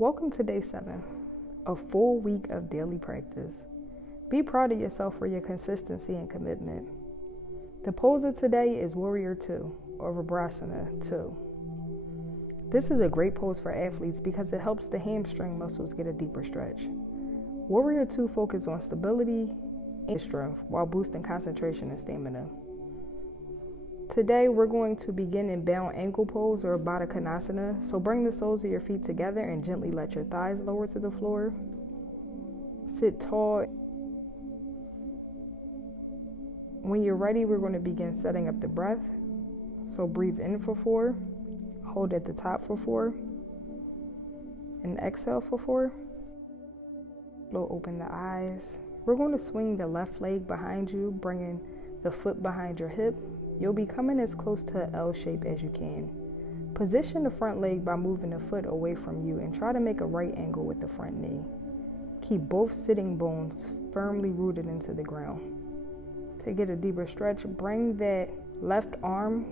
Welcome to day 7, a full week of daily practice. Be proud of yourself for your consistency and commitment. The pose of today is Warrior II, or Virabhadrasana II. This is a great pose for athletes because it helps the hamstring muscles get a deeper stretch. Warrior II focuses on stability and strength while boosting concentration and stamina. Today, we're going to begin in bound ankle pose or Virabhadrasana. So bring the soles of your feet together and gently let your thighs lower to the floor. Sit tall. When you're ready, we're going to begin setting up the breath. So breathe in for 4, hold at the top for 4, and exhale for 4. Open the eyes. We're going to swing the left leg behind you, bringing the foot behind your hip. You'll be coming as close to an L shape as you can. Position the front leg by moving the foot away from you and try to make a right angle with the front knee. Keep both sitting bones firmly rooted into the ground. To get a deeper stretch, bring that left arm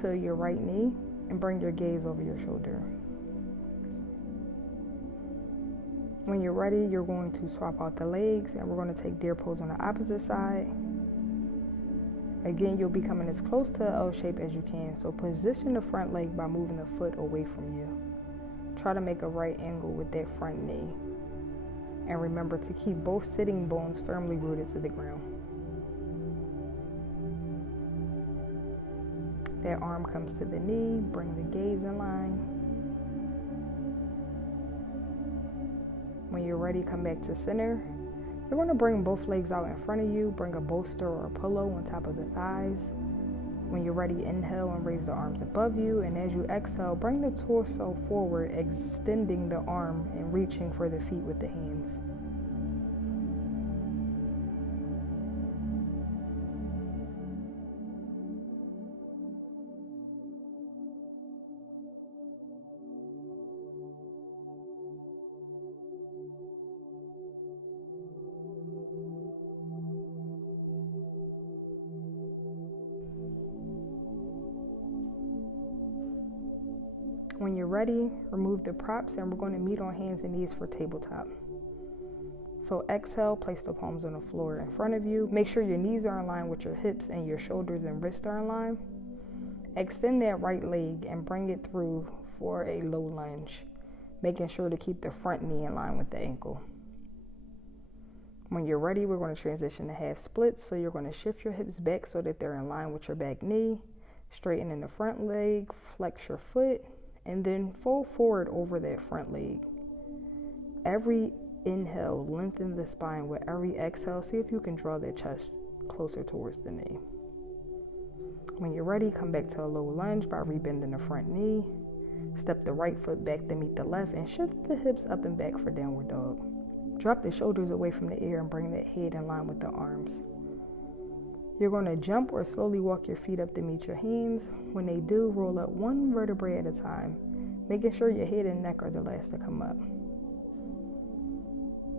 to your right knee and bring your gaze over your shoulder. When you're ready, you're going to swap out the legs and we're going to take deer pose on the opposite side. Again, you'll be coming as close to an L shape as you can, so position the front leg by moving the foot away from you. Try to make a right angle with that front knee. And remember to keep both sitting bones firmly rooted to the ground. That arm comes to the knee, bring the gaze in line. When you're ready, come back to center. You're going to bring both legs out in front of you. Bring a bolster or a pillow on top of the thighs. When you're ready, inhale and raise the arms above you. And as you exhale, bring the torso forward, extending the arm and reaching for the feet with the hands. When you're ready, remove the props and we're going to meet on hands and knees for tabletop. So exhale, place the palms on the floor in front of you. Make sure your knees are in line with your hips and your shoulders and wrists are in line. Extend that right leg and bring it through for a low lunge, making sure to keep the front knee in line with the ankle. When you're ready, we're going to transition to half splits. So you're going to shift your hips back so that they're in line with your back knee. Straighten in the front leg, flex your foot, and then fold forward over that front leg. Every inhale, lengthen the spine. With every exhale, see if you can draw the chest closer towards the knee. When you're ready, come back to a low lunge by rebending the front knee. Step the right foot back to meet the left and shift the hips up and back for downward dog. Drop the shoulders away from the ear and bring that head in line with the arms. You're going to jump or slowly walk your feet up to meet your hands. When they do, roll up one vertebrae at a time, making sure your head and neck are the last to come up.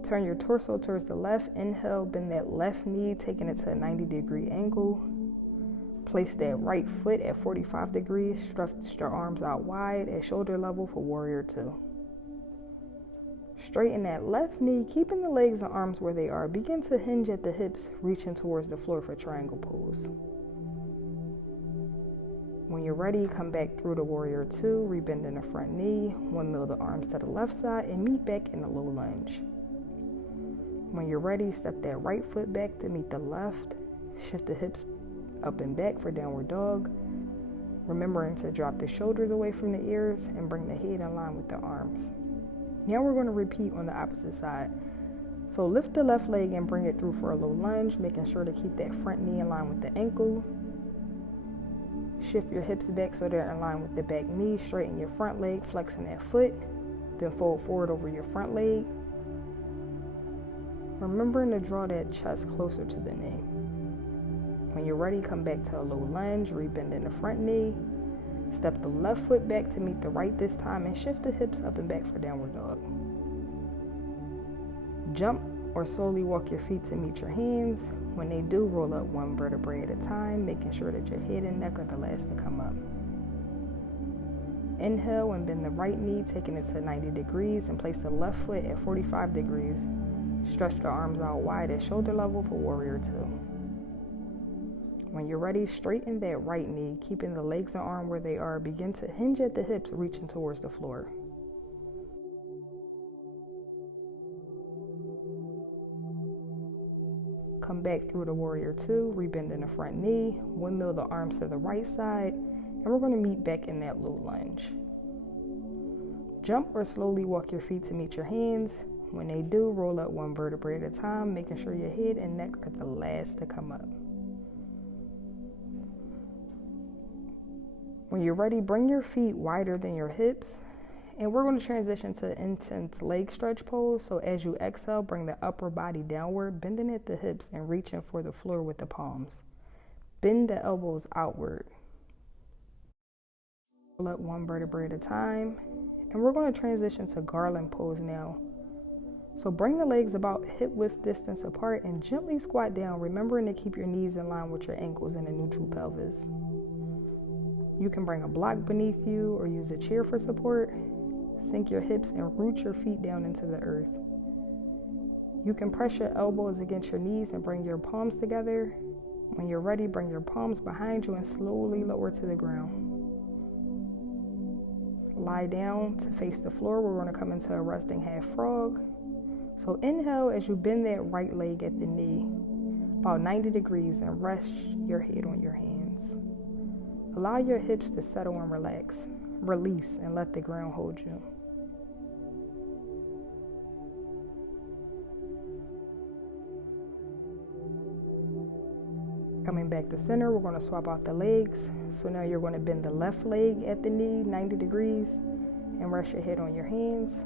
Turn your torso towards the left. Inhale, bend that left knee, taking it to a 90-degree angle. Place that right foot at 45 degrees. Stretch your arms out wide at shoulder level for Warrior II. Straighten that left knee, keeping the legs and arms where they are. Begin to hinge at the hips, reaching towards the floor for triangle pose. When you're ready, come back through the Warrior II, rebend in the front knee, windmill the arms to the left side, and meet back in a low lunge. When you're ready, step that right foot back to meet the left. Shift the hips up and back for downward dog. Remembering to drop the shoulders away from the ears and bring the head in line with the arms. Now we're going to repeat on the opposite side. So lift the left leg and bring it through for a low lunge, making sure to keep that front knee in line with the ankle. Shift your hips back so they're in line with the back knee. Straighten your front leg, flexing that foot. Then fold forward over your front leg. Remembering to draw that chest closer to the knee. When you're ready, come back to a low lunge, rebend in the front knee. Step the left foot back to meet the right this time and shift the hips up and back for downward dog. Jump or slowly walk your feet to meet your hands. When they do, roll up one vertebrae at a time, making sure that your head and neck are the last to come up. Inhale and bend the right knee, taking it to 90 degrees, and place the left foot at 45 degrees. Stretch the arms out wide at shoulder level for Warrior II. When you're ready, straighten that right knee, keeping the legs and arm where they are. Begin to hinge at the hips, reaching towards the floor. Come back through the Warrior II, rebend in the front knee, windmill the arms to the right side, and we're going to meet back in that low lunge. Jump or slowly walk your feet to meet your hands. When they do, roll up one vertebrae at a time, making sure your head and neck are the last to come up. When you're ready, bring your feet wider than your hips, and we're going to transition to intense leg stretch pose. So as you exhale, bring the upper body downward, bending at the hips and reaching for the floor with the palms. Bend the elbows outward. Roll up one vertebrae at a time, and we're going to transition to garland pose now. So bring the legs about hip width distance apart and gently squat down, remembering to keep your knees in line with your ankles and a neutral pelvis. You can bring a block beneath you or use a chair for support. Sink your hips and root your feet down into the earth. You can press your elbows against your knees and bring your palms together. When you're ready, bring your palms behind you and slowly lower to the ground. Lie down to face the floor. We're going to come into a resting half frog. So inhale as you bend that right leg at the knee, about 90 degrees, and rest your head on your hands. Allow your hips to settle and relax. Release and let the ground hold you. Coming back to center, we're going to swap out the legs. So now you're going to bend the left leg at the knee 90 degrees and rest your head on your hands,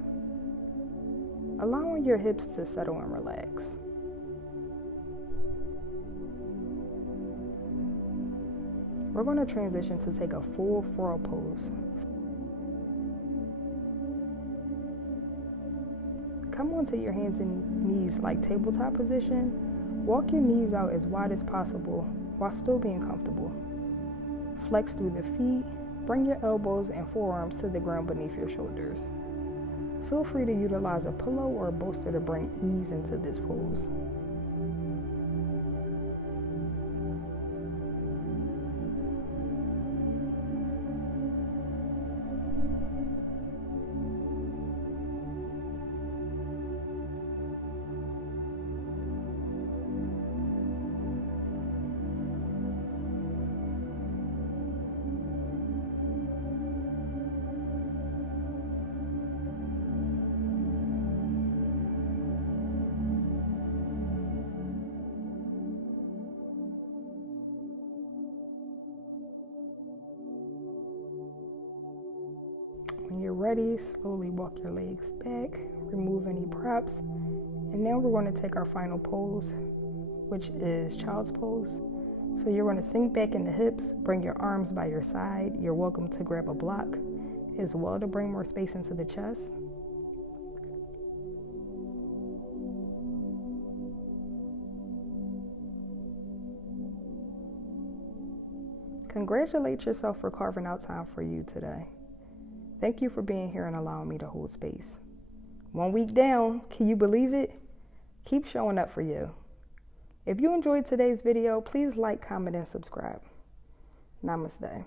allowing your hips to settle and relax. We're going to transition to take a full frog pose. Come onto your hands and knees like tabletop position. Walk your knees out as wide as possible while still being comfortable. Flex through the feet. Bring your elbows and forearms to the ground beneath your shoulders. Feel free to utilize a pillow or a bolster to bring ease into this pose. When you're ready, slowly walk your legs back, remove any props, and now we're going to take our final pose, which is child's pose. So you're going to sink back in the hips, bring your arms by your side. You're welcome to grab a block as well to bring more space into the chest. Congratulate yourself for carving out time for you today. Thank you for being here and allowing me to hold space. 1 week down, can you believe it? Keep showing up for you. If you enjoyed today's video, please like, comment, and subscribe. Namaste.